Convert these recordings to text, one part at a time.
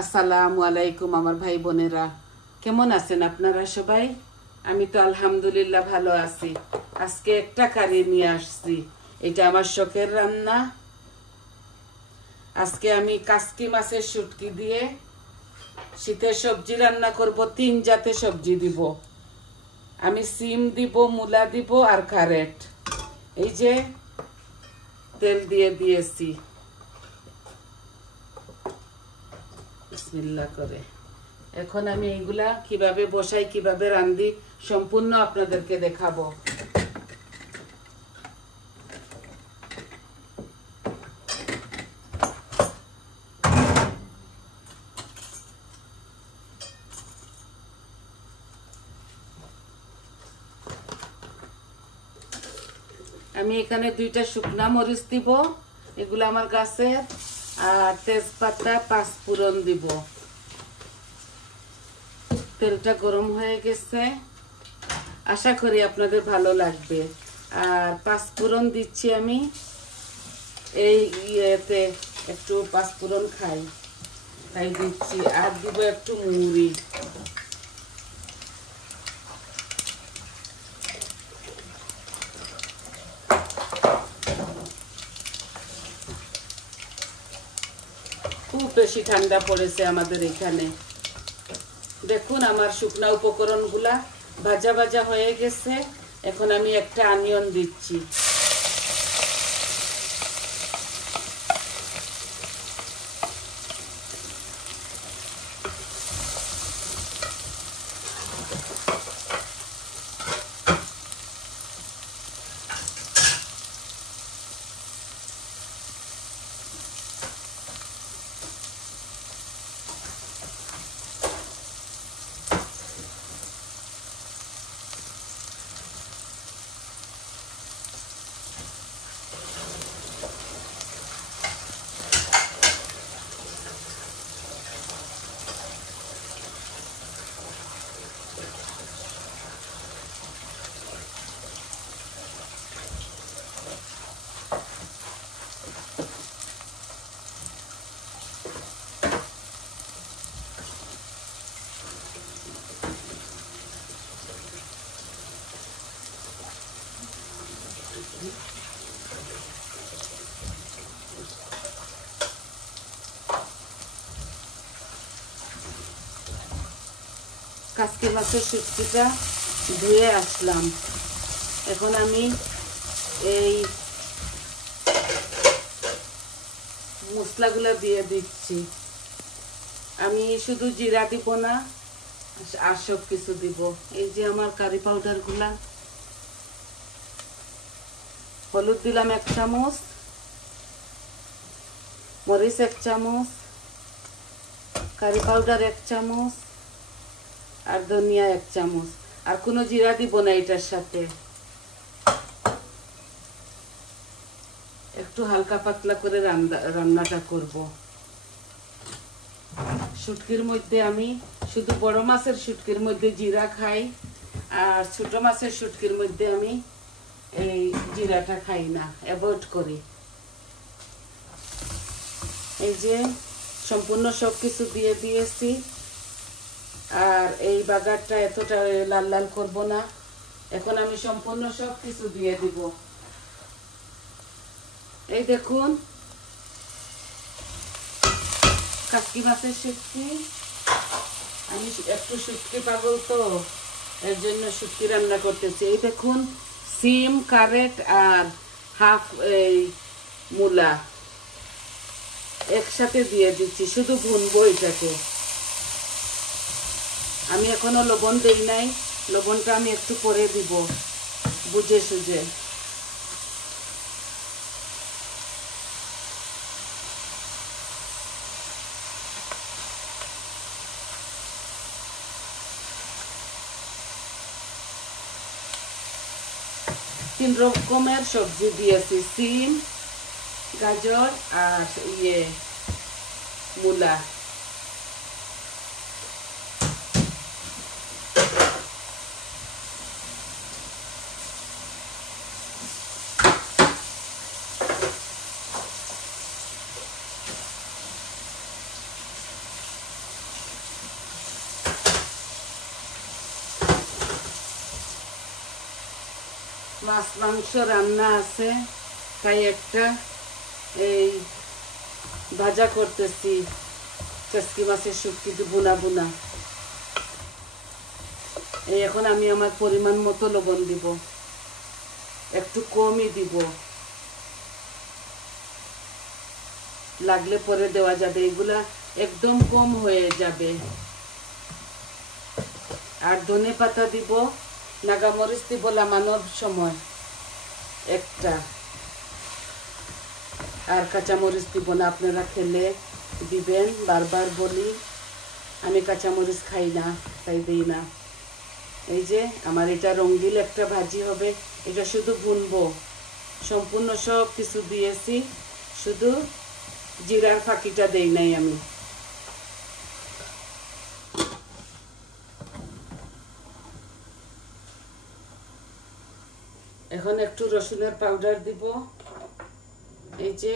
আসসালামু আলাইকুম আমার ভাই বোনেরা, কেমন আছেন আপনারা সবাই? আমি তো আলহামদুলিল্লাহ ভালো আছি। আজকে একটা কারি নিয়ে আসছি, এটা আমার শখের রান্না। আজকে আমি কাসকি মাছের শুটকি দিয়ে শীতের সবজি রান্না করব। 3 জাতের সবজি দিব আমি, সিম দিব, মূলা দিব আর ক্যারেট। এই যে তেল দিয়ে দিয়েছি, বিসমিল্লাহ করে। এখন আমি এইগুলা কিভাবে বসাই, কিভাবে রান্ধি সম্পূর্ণ আপনাদেরকে দেখাবো। আমি এখানে 2টা শুকনা মরিচ দিব, এগুলো আমার গাছের, আর তেজপাতা, 5 ফোড়ন দিব। তেলটা গরম হয়ে গেছে, আশা করি আপনাদের ভালো লাগবে। আর 5 ফোড়ন দিচ্ছি আমি, এই ইয়েতে একটু 5 ফোড়ন খাই তাই দিচ্ছি। আর দিব একটু মুড়ি। খুব বেশি ঠান্ডা পড়েছে আমাদের এখানে। দেখুন আমার শুকনা উপকরণগুলা ভাজা ভাজা হয়ে গেছে। এখন আমি একটা অনিয়ন দিচ্ছি। কাসকি মাছের শুটকিটা ধুয়ে আসলাম। এখন আমি এই মশলাগুলো দিয়ে দিচ্ছি। আমি শুধু জিরা দিব না, আর সব কিছু দিব। এই যে আমার কারি পাউডার গুলা, হলুদ দিলাম 1 চামচ, মরিচ 1 চামচ, কারি পাউডার 1 চামচ, আর ধনিয়া 1 চামচ। আর কোনো জিরা দিব না এটার সাথে। একটু হালকা পাতলা করে রান্নাটা করব। শুটকির মধ্যে আমি শুধু বড় মাছের শুটকির মধ্যে জিরা খাই, আর ছোট মাছের শুটকির মধ্যে আমি এই জিরাটা খাই না, অ্যাভয়েড করি। এই যে সম্পূর্ণ সব কিছু দিয়ে দিয়েছি। আর এই বাগারটা এতটা লাল লাল করব না। এখন আমি সম্পূর্ণ সব কিছু দিয়ে দিব। এই দেখুন কাসকি মাছের শুটকি। আমি একটু শুটকি পাগল, তো এর জন্য শুটকি রান্না করতেছি। এই দেখুন সিম, ক্যারেট আর হাফ এই মূলা একসাথে দিয়ে দিচ্ছি, শুধু ভুনবো এটাকে। আমি এখনো লবণ দেই নাই, লবণটা আমি একটু পরে দিব বুঝে সুঝে। তিন রকমের সবজি দিয়েছি, সিম, গাজর আর মূলা। মাছ মাংস রান্না আছে, তাই একটা এই ভাজা করতেছি, চেসকি মাছের শুটকি বুনা বুনা। এই এখন আমি আমার পরিমাণ মতো লবণ দিব, একটু কমই দিব, লাগলে পরে দেওয়া যাবে, এগুলা একদম কম হয়ে যাবে। আর ধনে পাতা দিব, নাগামরিচ দিব লামানোর সময় একটা, আর কাঁচামরিচ দিব না, আপনারা খেলে দিবেন। বারবার বলি আমি কাঁচামরিচ খাই না, তাই দিই না। এই যে আমার এটা রঙিন একটা ভাজি হবে, এটা শুধু ভুনবো, সম্পূর্ণ সব কিছু দিয়েছি, শুধু জিরার ফাঁকিটা দেই নাই আমি। এখন একটু রসুনের পাউডার দিব। এই যে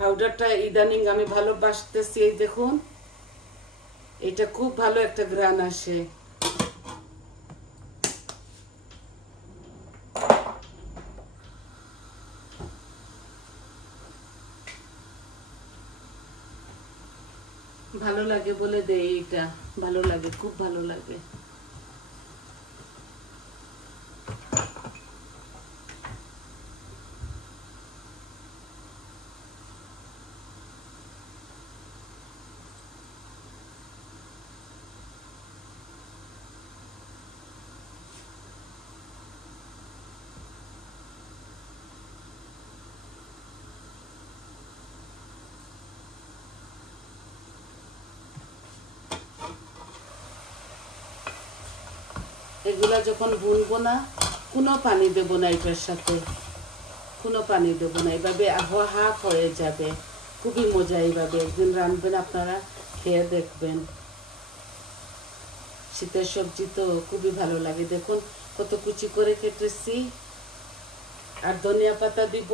পাউডারটা ইদানিং আমি ভালোবাসতেছি, এই দেখুন এটা খুব ভালো একটা ঘ্রাণ আসে। ভালো লাগে বলে দেই, এটা ভালো লাগে, খুব ভালো লাগে। এগুলা যখন ভুনবো না, কোনো পানি দেবো না, এটার সাথে কোনো পানি দেবো না, এভাবে হাফ হয়ে যাবে। খুবই মজা, এইভাবে একদিন রাঁধবেন, আপনারা খেয়ে দেখবেন। শীতের সবজি তো খুবই ভালো লাগে। দেখুন কত কুচি করে কেটেছি। আর ধনিয়া পাতা দিব,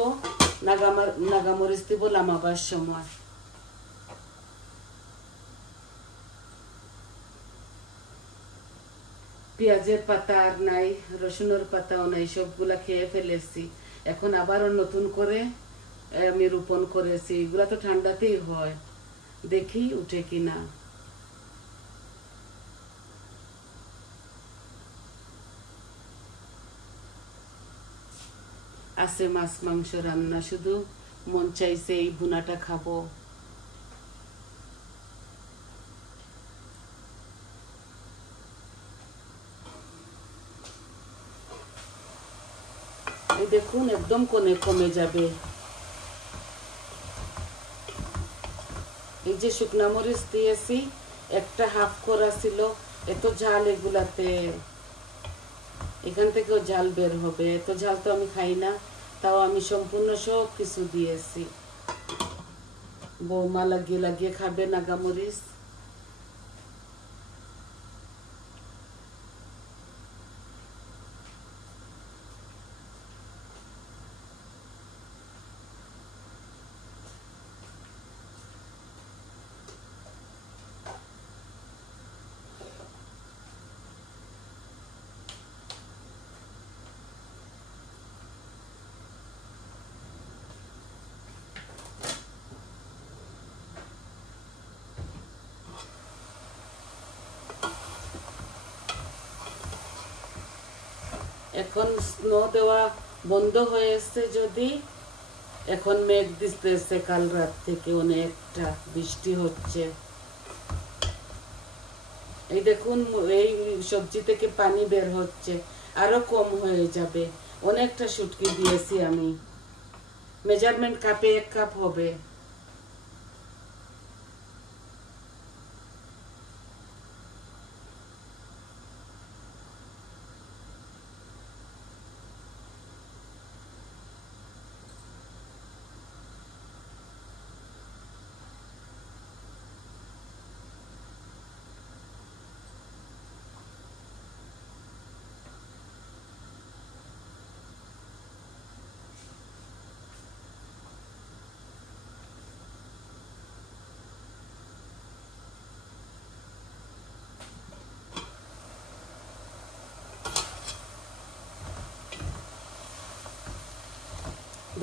নাগামরিচ দিব লামাবার সময়। পেঁয়াজের পাতা আর নাই, রসুনের পাতাও নাই, সবগুলা খেয়ে ফেলেছি। এখন আবারও নতুন করে আমি রোপণ করেছি, এগুলা তো ঠান্ডাতেই হয়, দেখি উঠে কিনা। আছে মাছ মাংস রান্না, শুধু মন চাইছে এই ভুনাটা খাবো। এই দেখুন একদম কমে যাবে। এই যে শুকনা মরিচ দিয়েছি, একটা হাফ করা ছিল, এত ঝাল এগুলাতে, এখান থেকেও ঝাল বের হবে, এত ঝাল তো আমি খাই না, তাও আমি সম্পূর্ণ সব কিছু দিয়েছি। বৌমা লাগিয়ে লাগিয়ে খাবে নাগামরিচ। এখন স্নো দেওয়া বন্ধ হয়েছে, যদি এখন মেঘ দিতেছে, কাল রাত থেকে অনেকটা বৃষ্টি হচ্ছে। এই দেখুন এই সবজি থেকে পানি বের হচ্ছে, আরো কম হয়ে যাবে। অনেকটা শুটকি দিয়েছি আমি, মেজারমেন্ট কাপে 1 কাপ হবে।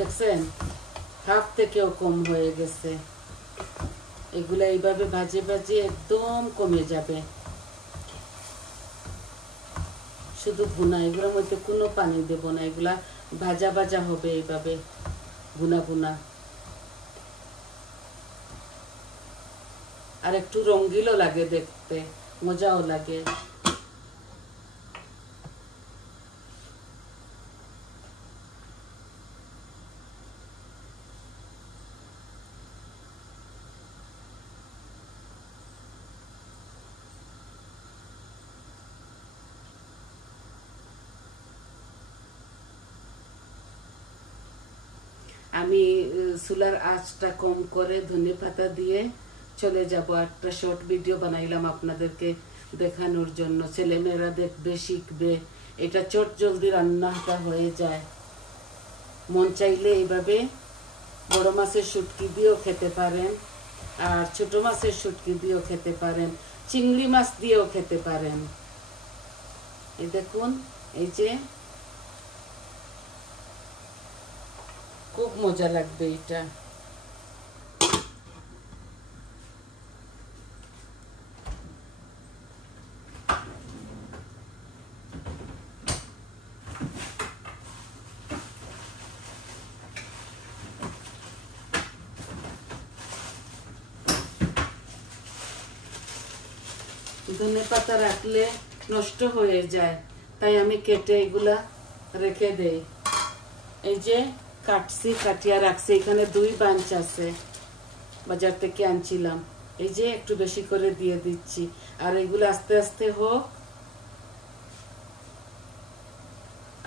দেখছেন হাফ থেকেও কম হয়ে গেছে। এগুলা এইভাবে ভাজে ভাজে একদম কমে যাবে। শুধু ভুনা, এগুলোর মধ্যে কোনো পানি দেব না, এগুলা ভাজা ভাজা হবে এইভাবে ভুনা ভুনা। আর একটু রঙিনও লাগে দেখতে, মজাও লাগে। আমি চুলার আঁচটা কম করে ধনে পাতা দিয়ে চলে যাব। একটা শর্ট ভিডিও বানাইলাম আপনাদেরকে দেখানোর জন্য, ছেলেমেয়েরা দেখবে, শিখবে। এটা চট জলদি রান্নাটা হয়ে যায়। মন চাইলে এইভাবে বড় মাছের শুটকি দিয়েও খেতে পারেন, আর ছোট মাছের শুটকি দিয়েও খেতে পারেন, চিংড়ি মাছ দিয়েও খেতে পারেন। এই দেখুন, এই যে খুব মজা লাগবে এটা। ধনে পাতা রাখলে নষ্ট হয়ে যায়, তাই আমি কেটে এগুলা রেখে দেই। এই যে কাটছি, কাটিয়া রাখছি। এখানে 2 বাঞ্চ আছে, বাজার থেকে আনছিলাম। এই যে একটু বেশি করে দিয়ে দিচ্ছি। আর এগুলো আস্তে আস্তে হোক।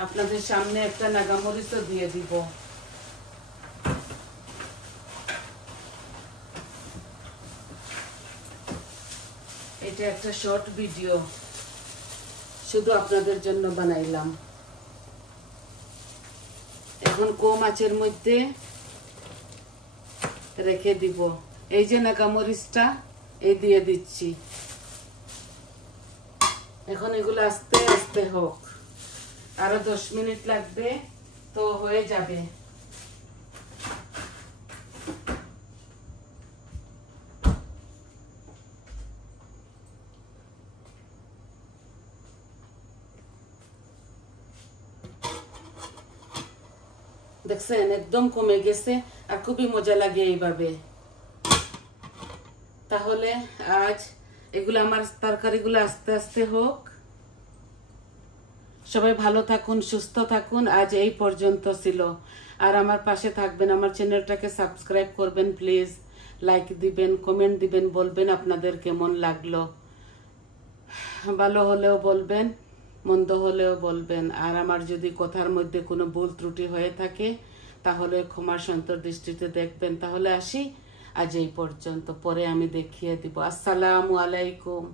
আপনাদের সামনে একটা নাগামরিচও দিয়ে দিব। এটা একটা শর্ট ভিডিও শুধু আপনাদের জন্য বানাইলাম। এখন কম আঁচের মধ্যে রেখে দিব। এই যে নাগামরিচটা এই দিয়ে দিচ্ছি। এখন এগুলো আস্তে আস্তে হোক, আরো 10 মিনিট লাগবে, তো হয়ে যাবে। দেখছেন একদম কমে গেছে, আর খুবই মজা লাগে এইভাবে। তাহলে আজ এগুলো আমার তরকারিগুলো আস্তে আস্তে হোক। সবাই ভালো থাকুন, সুস্থ থাকুন। আজ এই পর্যন্ত ছিল। আর আমার পাশে থাকবেন, আমার চ্যানেলটাকে সাবস্ক্রাইব করবেন প্লিজ, লাইক দিবেন, কমেন্ট দিবেন, বলবেন আপনাদের কেমন লাগলো। ভালো হলেও বলবেন, মন্দ হলেও বলবেন। আর আমার যদি কথার মধ্যে কোনো ভুল ত্রুটি হয়ে থাকে তাহলে ক্ষমার সন্তর দৃষ্টিতে দেখবেন। তাহলে আসি, আজ এই পর্যন্ত, পরে আমি দেখিয়ে দিব। আসসালামু আলাইকুম।